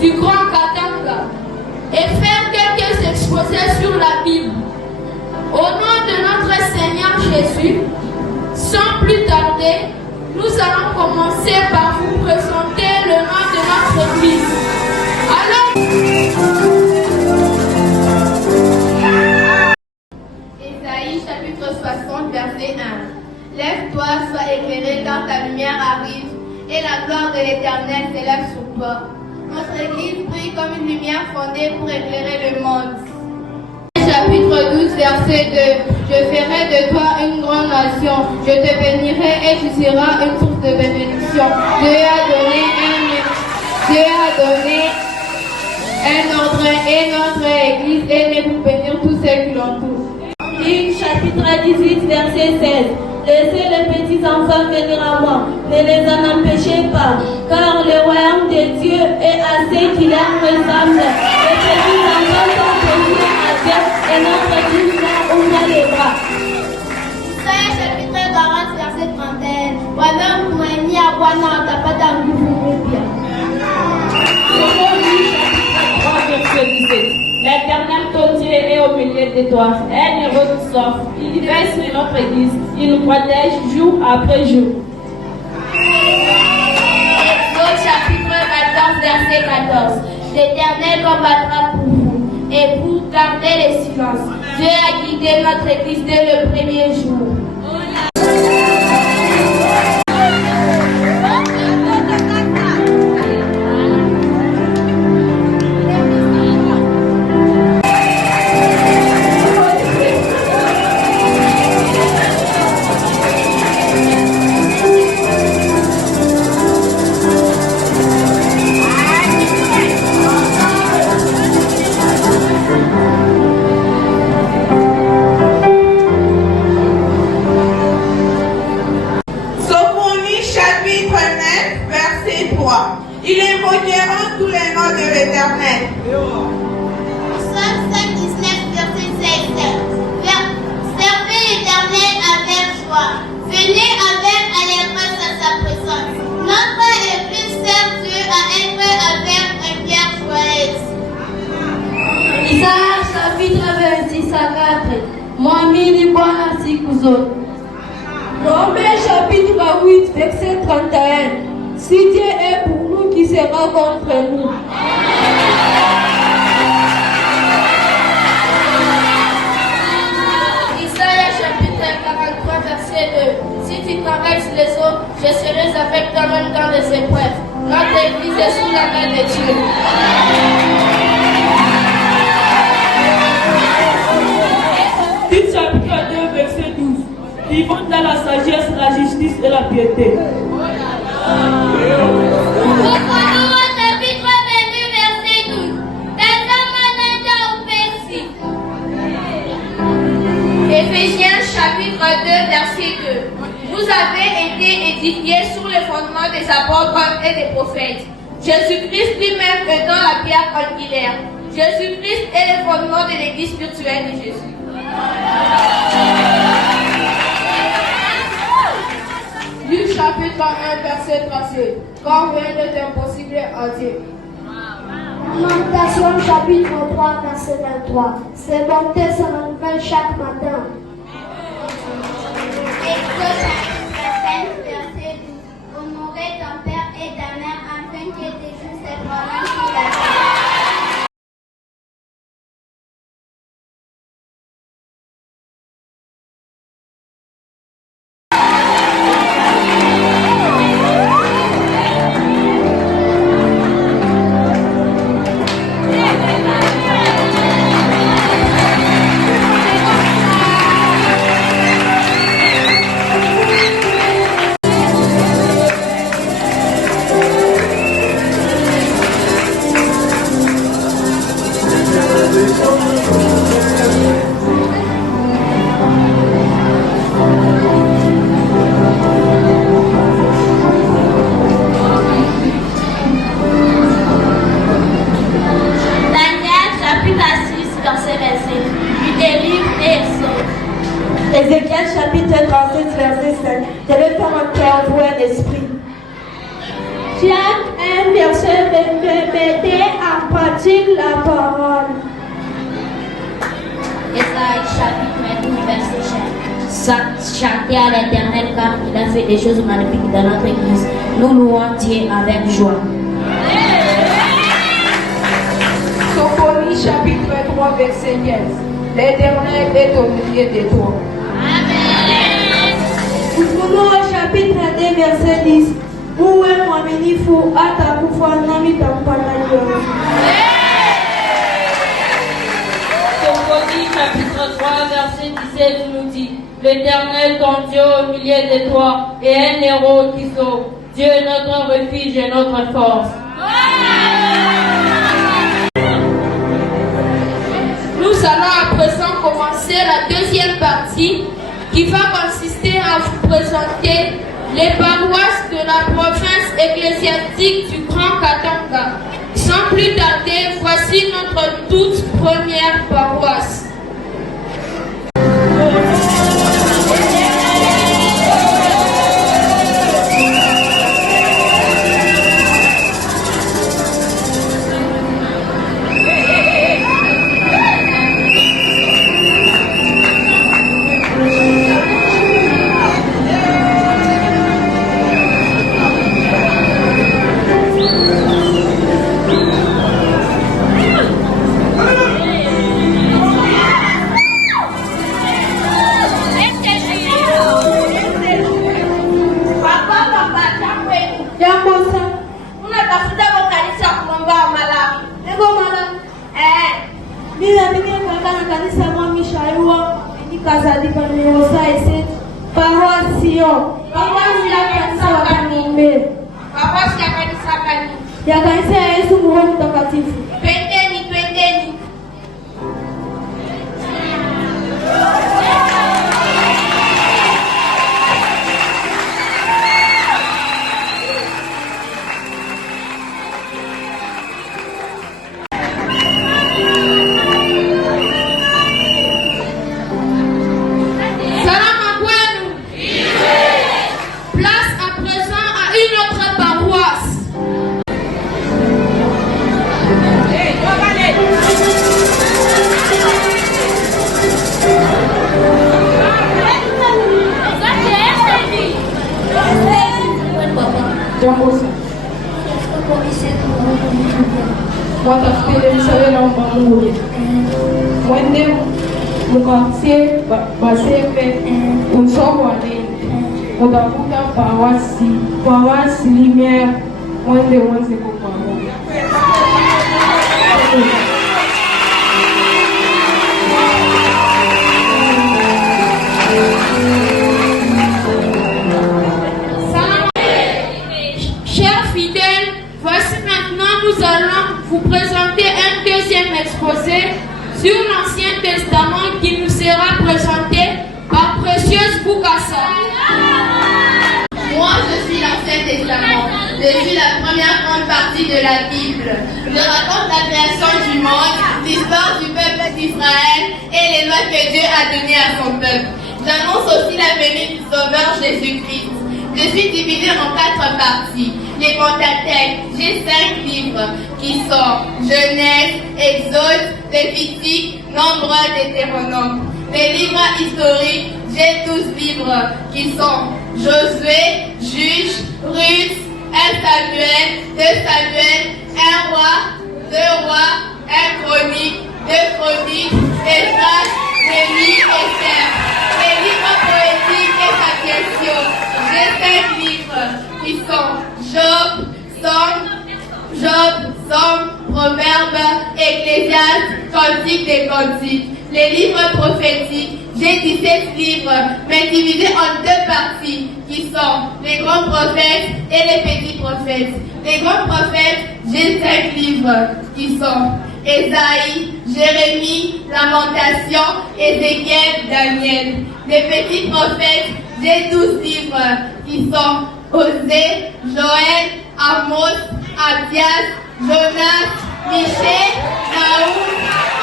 Du Grand Katanga et faire quelques exposés sur la Bible. Au nom de notre Seigneur Jésus, sans plus tarder, nous allons commencer par vous présenter le nom de notre Église. Alors, Ésaïe chapitre 60 verset 1. Lève-toi, sois éclairé quand ta lumière arrive et la gloire de l'Éternel s'élève sur toi. Notre Église brille comme une lumière fondée pour éclairer le monde. Chapitre 12, verset 2. Je ferai de toi une grande nation. Je te bénirai et tu seras une source de bénédiction. Dieu a donné un ordre et notre Église est née pour bénir tous ceux qui l'entourent. Luc chapitre 18, verset 16. Laissez les petits enfants venir à moi, ne les en empêchez pas, car le royaume de Dieu est à ceux qui leur ressemblent. Les petits enfants sont bénis à Dieu et notre Dieu leur ouvre les bras. Isaïe chapitre 40, verset 31. Wamemtumainia ya Bwana watapata nguvu mpya. Chapitre 3, verset 17. L'Éternel ton Dieu est au milieu de toi. Elle ne ressort. Il veille sur notre Église. Il nous protège jour après jour. Exode chapitre 14, l'Éternel combattra pour vous et pour garder le silence. Dieu a guidé notre Église dès le premier jour. Ils invoqueront tous les noms de l'Éternel. Psaume 119, verset 16. Servez l'Éternel avec joie. Venez avec allégresse à sa présence. Notre Église sert Dieu à être avec un cœur joyeux. Isaya chapitre 26 à 4. Mwamini Bwana siku zote. Romains chapitre 8 verset 31. Si Dieu est pour nous, qui sera contre nous? Isaïe chapitre 43 verset 2. Si tu traverses les eaux, je serai avec toi même dans les épreuves. Notre Église est sous la main de Dieu. Tite chapitre 2 verset 12. Vivons dans la sagesse, la justice et la piété. Reprenons au chapitre 22, verset 12. Éphésiens chapitre 2 verset 2. Vous avez été édifiés sur les fondements des apôtres et des prophètes. Jésus-Christ lui-même est dans la pierre angulaire. Jésus-Christ est le fondement de l'église spirituelle de Jésus. Luc chapitre 1 verset 36. Quand rien n'est impossible à Dieu. Lamentation chapitre 3 verset 23. Ses bontés se renouvellent chaque matin. Exode chapitre 5, verset 12. Honorez ton père et ta mère afin que tes jours se prolongent sur la terre. Ézéchiel chapitre 37 verset 5. Je vais faire un cœur pour un esprit. Jacques 1 verset 22. Mettez en pratique la parole. Ésaïe chapitre 12 verset 5. Chantez à l'Éternel car il a fait des choses magnifiques dans notre église. Nous louons Dieu avec joie. Sophonie chapitre 3 verset 15. L'Éternel est au milieu de toi. Ufunuo chapitre 2 verset 10. Uwe mwaminifu hata kufa nami tampata jioni. Sophonie chapitre 3 verset 17 nous dit: L'Éternel ton Dieu au milieu de toi et un héros qui sauve. Dieu est notre refuge et notre force. Nous allons à présent commencer la deuxième partie qui va consister à vous présenter les paroisses de la province ecclésiastique du Grand Katanga. Sans plus tarder, voici notre toute première paroisse. Mimi kakana kanisa mwamisha yuwa nikazadi kwa nimeosa ese paroisse Sion. Paroisse ya kanisa wa Kanimbe. Paroisse ya kanisa gani? Ya kanisa ya Yesu Roho Mtakatifu. Twendeni, twendeni. Mwatafikiri msawe naomba Mungu mwende mukasie basepe usomo wa nini mutakuta pawasi limia mwende mwanze kwa pamoja. Chers fidèles, voici maintenant nous allons vous présenter un deuxième exposé sur l'Ancien Testament qui nous sera présenté par Précieuse Boukassa. Moi, je suis l'Ancien Testament. Je suis la première grande partie de la Bible. Je raconte la création du monde, l'histoire du peuple d'Israël et les lois que Dieu a données à son peuple. J'annonce aussi la venue du Sauveur Jésus-Christ. Je suis divisée en 4 parties. Les Pentateuques, j'ai 5 livres qui sont Genèse, Exode, Lévitique, Nombre, Deutéronome. Les livres historiques, j'ai 12 livres qui sont Josué, Juge, Ruth, 1 Samuel, 2 Samuel, 1 roi, 2 rois, 1 chronique, 2 chroniques, Esdras, Néhémie et Esther. Les livres poétiques et sapientiaux, j'ai 5 livres qui sont Job, Proverbes, Ecclésiaste, Cantique des Cantiques. Les livres prophétiques, j'ai 17 livres, mais divisés en 2 parties, qui sont les grands prophètes et les petits prophètes. Les grands prophètes, j'ai 5 livres, qui sont Ésaïe, Jérémie, Lamentation, Ézéchiel, Daniel. Les petits prophètes, j'ai 12 livres, qui sont Osée, Joël, Amos, Abdias, Jonas, Michée, Naoum,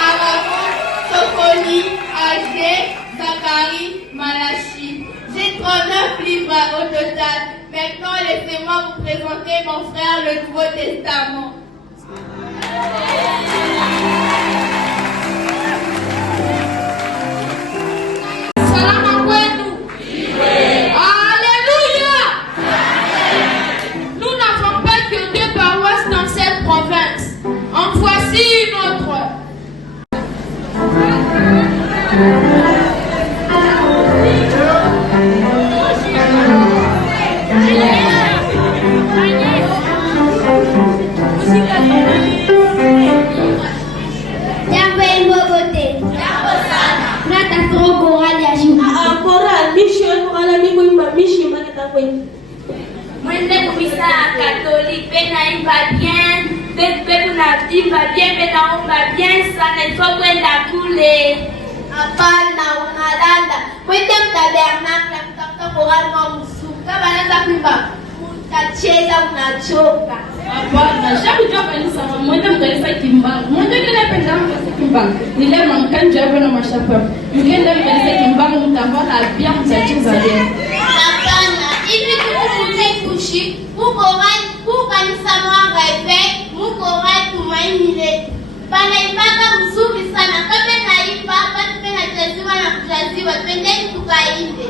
Aragon, Sophonie, Agé, Zacharie, Malachie. J'ai 39 livres au total. Maintenant, laissez-moi vous présenter mon frère, le Nouveau Testament. Salam kwenu. Alléluia. Nous n'avons pas que 2 paroisses dans cette province. En voici une autre. Mwende kumisa catholique, penaimba bien, penaimba bien, penaomba bien sana, il faut kwenda kule. Hapana, unalala. Mwende mtabernacle, mtafuta korali wa msuku. Kama anaanza kuimba, mtacheza unachoka. Hapana, shakujua kanisa mwende mkanisa Kimbangu. Mwende kile penda mkanisa Kimbangu. Nile mkanje hapo na mashapa. Mkende mkanisa Kimbangu mtavana bien mtacheza bien. Hapana, hivi kukukushi, muko kanisa mwanga epe, muko rai tumaini letu. Panaimbaga mzuri sana. Kama naimba, basi pena jaziwa na kujaziwa. Twendeni tukaimbe.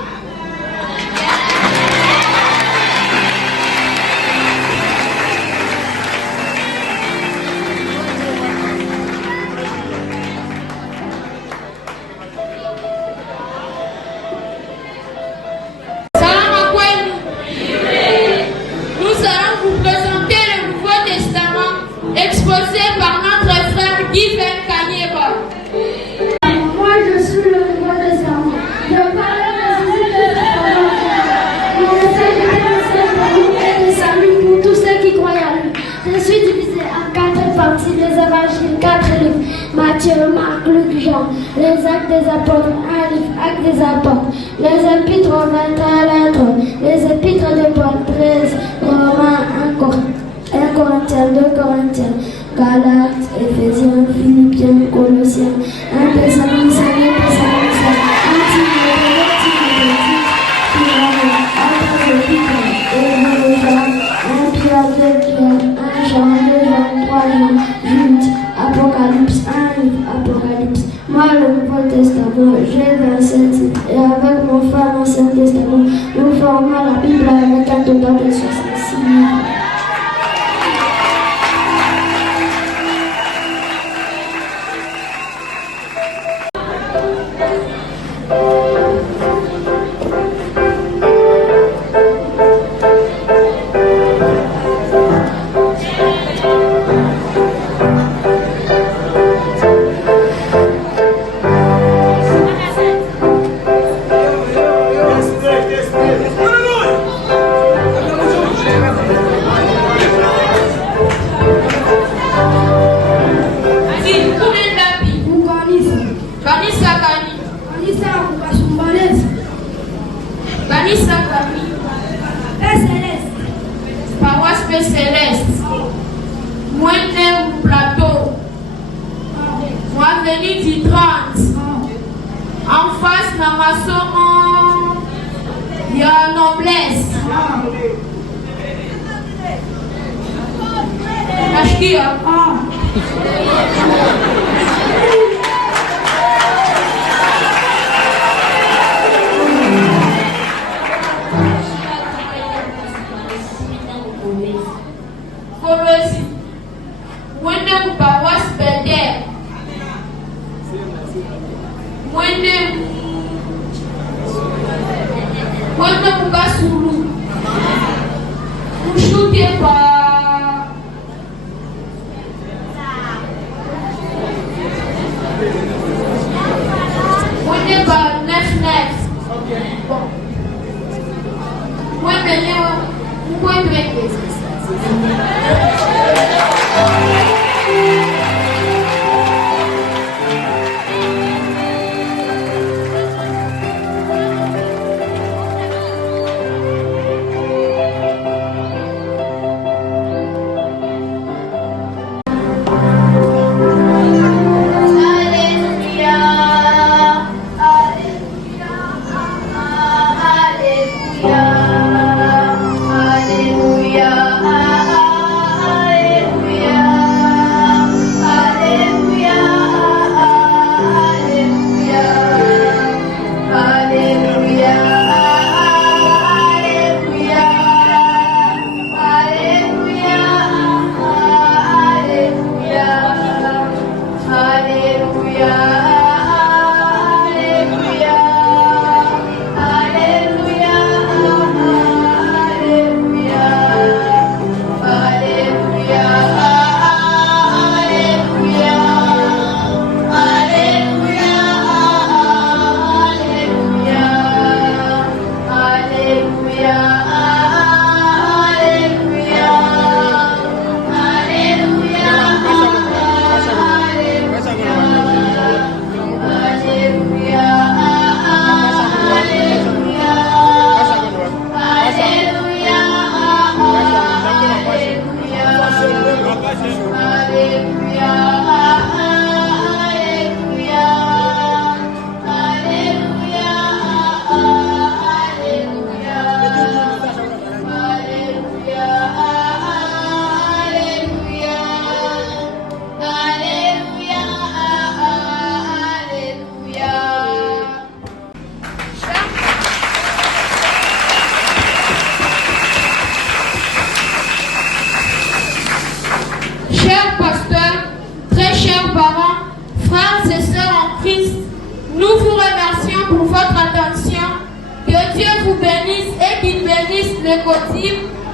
Salam kwenu. Nous allons vous présenter le Nouveau Jean, les actes des apôtres, un livre, actes des apôtres, les épîtres aux 21 lettres, les épîtres de Paul, 13, Romains, 1 Corinthiens, 2 Corinthiens, Galates, Éphésiens, Philippiens, Colossiens, 1 Thessaloniciens, 2 Thessaloniciens, 1 Pierre, 2 Pierre, 1 Jean, 2 Jean, 3 Jean, Jude, Apocalypse, 1 livre, Apocalypse. Moi, le Nouveau Testament, j'ai 27 livres, et avec mon frère, l'Ancien Testament, nous formons la Bible avec un total de 66 livres.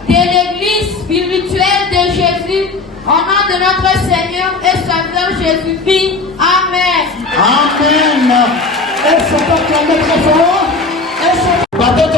de l'Église spirituelle de Jésus, au nom de notre Seigneur et Sauveur Jésus-Christ. Amen. Amen. Est-ce qu'on peut acclamer très fort? Est-ce qu'on peut